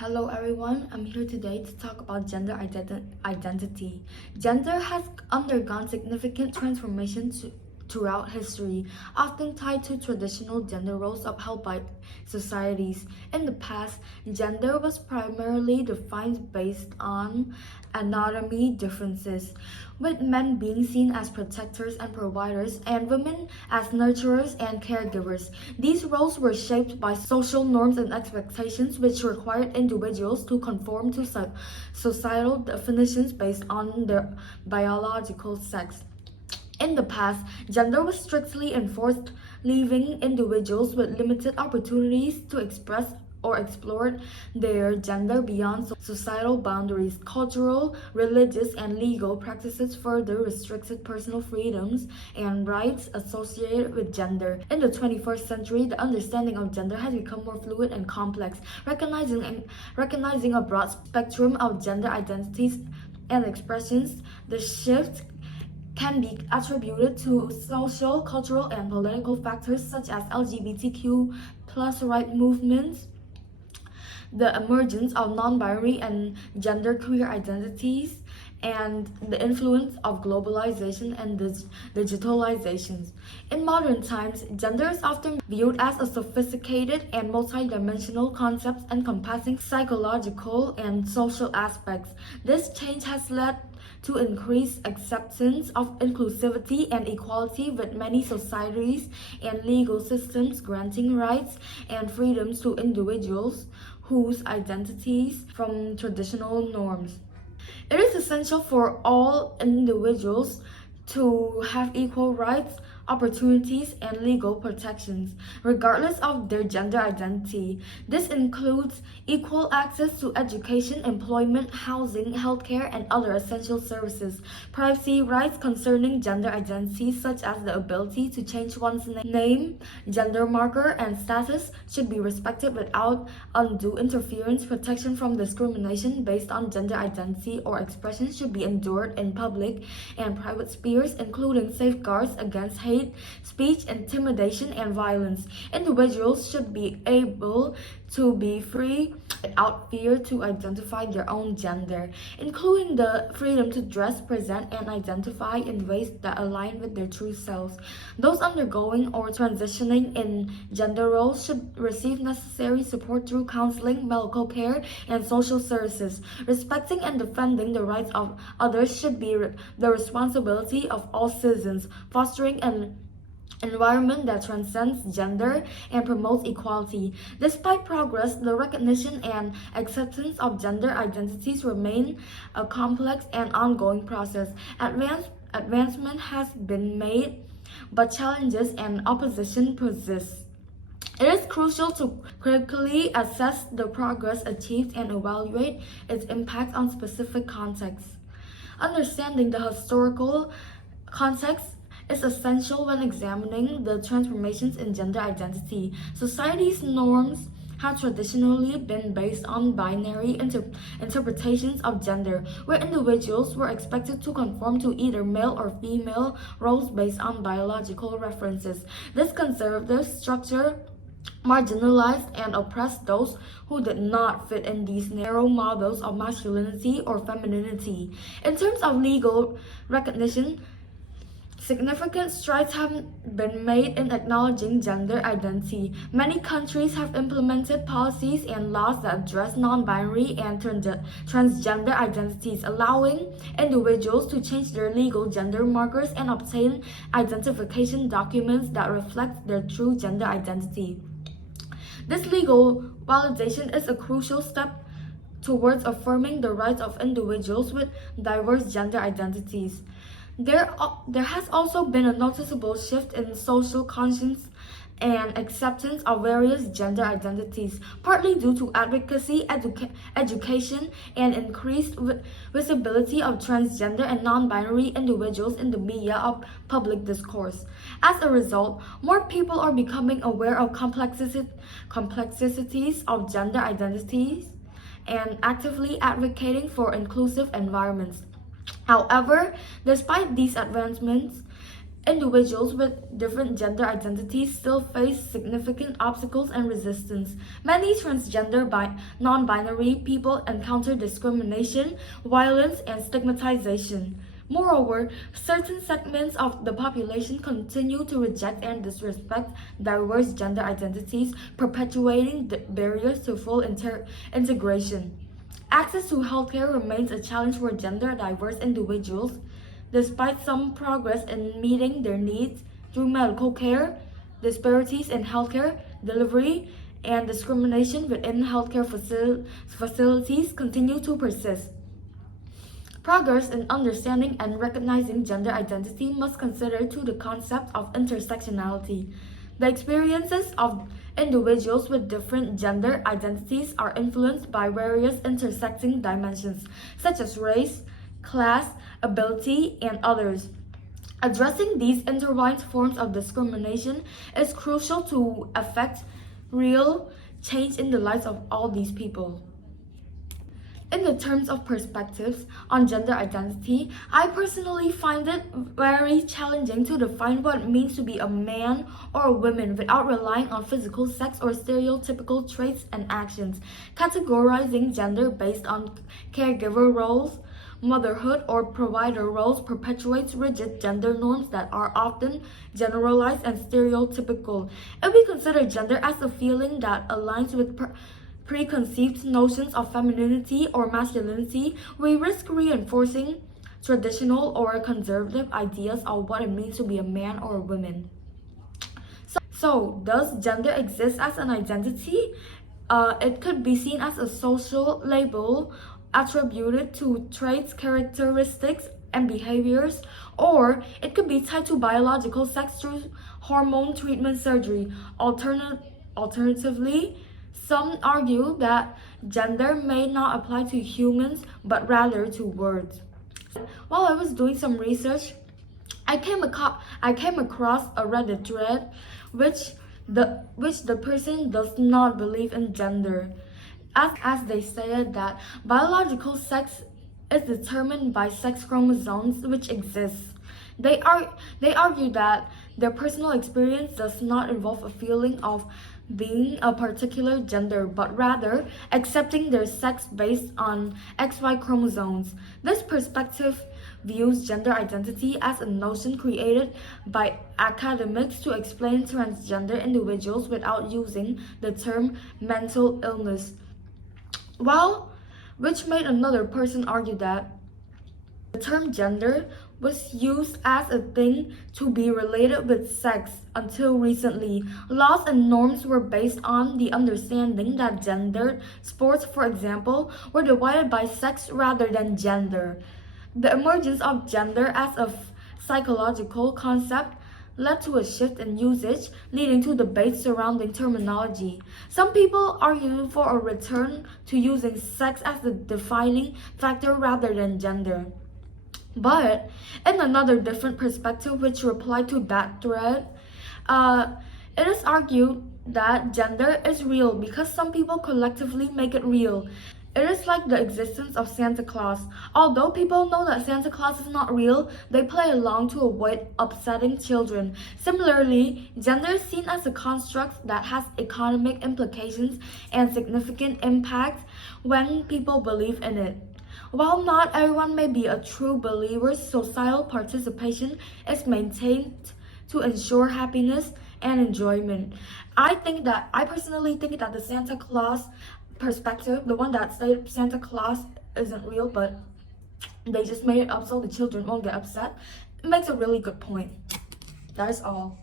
Hello everyone, I'm here today to talk about gender identity. Gender has undergone significant transformations throughout history, often tied to traditional gender roles upheld by societies. In the past, gender was primarily defined based on anatomy differences, with men being seen as protectors and providers, and women as nurturers and caregivers. These roles were shaped by social norms and expectations, which required individuals to conform to societal definitions based on their biological sex. In the past, gender was strictly enforced, leaving individuals with limited opportunities to express or explore their gender beyond societal boundaries. Cultural, religious, and legal practices further restricted personal freedoms and rights associated with gender. In the 21st century, the understanding of gender has become more fluid and complex, recognizing a broad spectrum of gender identities and expressions. The shift can be attributed to social, cultural, and political factors such as LGBTQ plus right movements, the emergence of non-binary and genderqueer identities, and the influence of globalization and digitalizations. In modern times, gender is often viewed as a sophisticated and multidimensional concept encompassing psychological and social aspects. This change has led to increased acceptance of inclusivity and equality, with many societies and legal systems granting rights and freedoms to individuals whose identities from traditional norms. It is essential for all individuals to have equal rights, opportunities, and legal protections, regardless of their gender identity. This includes equal access to education, employment, housing, healthcare, and other essential services. Privacy rights concerning gender identity, such as the ability to change one's name, gender marker, and status, should be respected without undue interference. Protection from discrimination based on gender identity or expression should be endured in public and private spheres, including safeguards against hate speech, intimidation, and violence. Individuals should be able to be free without fear to identify their own gender, including the freedom to dress, present, and identify in ways that align with their true selves. Those undergoing or transitioning in gender roles should receive necessary support through counseling, medical care, and social services. Respecting and defending the rights of others should be the responsibility of all citizens. Fostering an environment that transcends gender and promotes equality. Despite progress, the recognition and acceptance of gender identities remain a complex and ongoing process. Advancement has been made, but challenges and opposition persist. It is crucial to critically assess the progress achieved and evaluate its impact on specific contexts. Understanding the historical context is essential when examining the transformations in gender identity. Society's norms have traditionally been based on binary interpretations of gender, where individuals were expected to conform to either male or female roles based on biological references. This conservative structure marginalized and oppressed those who did not fit in these narrow models of masculinity or femininity. In terms of legal recognition, significant strides have been made in acknowledging gender identity. Many countries have implemented policies and laws that address non-binary and transgender identities, allowing individuals to change their legal gender markers and obtain identification documents that reflect their true gender identity. This legal validation is a crucial step towards affirming the rights of individuals with diverse gender identities. There has also been a noticeable shift in social conscience and acceptance of various gender identities, partly due to advocacy, education, and increased visibility of transgender and non-binary individuals in the media of public discourse. As a result, more people are becoming aware of complexities of gender identities and actively advocating for inclusive environments. However, despite these advancements, Individuals with different gender identities still face significant obstacles and resistance. Many transgender, non-binary people encounter discrimination, violence, and stigmatization. Moreover, certain segments of the population continue to reject and disrespect diverse gender identities, perpetuating the barriers to full integration. Access to healthcare remains a challenge for gender diverse individuals. Despite some progress in meeting their needs through medical care, disparities in healthcare delivery and discrimination within healthcare facilities continue to persist. Progress in understanding and recognizing gender identity must consider to the concept of intersectionality. The experiences of individuals with different gender identities are influenced by various intersecting dimensions, such as race, class, ability, and others. Addressing these intertwined forms of discrimination is crucial to effect real change in the lives of all these people. In the terms of perspectives on gender identity, I personally find it very challenging to define what it means to be a man or a woman without relying on physical sex or stereotypical traits and actions. Categorizing gender based on caregiver roles, motherhood, or provider roles perpetuates rigid gender norms that are often generalized and stereotypical. If we consider gender as a feeling that aligns with preconceived notions of femininity or masculinity, we risk reinforcing traditional or conservative ideas of what it means to be a man or a woman. So does gender exist as an identity? It could be seen as a social label attributed to traits, characteristics, and behaviors, or it could be tied to biological sex through hormone treatment surgery. Alternatively, some argue that gender may not apply to humans, but rather to words. While I was doing some research, I came across a Reddit thread which the person does not believe in gender, as they stated that biological sex is determined by sex chromosomes which exist. They argue that their personal experience does not involve a feeling of being a particular gender, but rather accepting their sex based on XY chromosomes. This perspective views gender identity as a notion created by academics to explain transgender individuals without using the term mental illness. Which made another person argue that the term gender was used as a thing to be related with sex until recently. Laws and norms were based on the understanding that gendered sports, for example, were divided by sex rather than gender. The emergence of gender as a psychological concept led to a shift in usage, leading to debates surrounding terminology. Some people argue for a return to using sex as the defining factor rather than gender. But in another different perspective which replied to that thread, it is argued that gender is real because some people collectively make it real. It is like the existence of Santa Claus. Although people know that Santa Claus is not real, they play along to avoid upsetting children. Similarly, gender is seen as a construct that has economic implications and significant impact when people believe in it. While not everyone may be a true believer, societal participation is maintained to ensure happiness and enjoyment. I personally think that the Santa Claus perspective, the one that said Santa Claus isn't real, but they just made it up so the children won't get upset, it makes a really good point. That is all.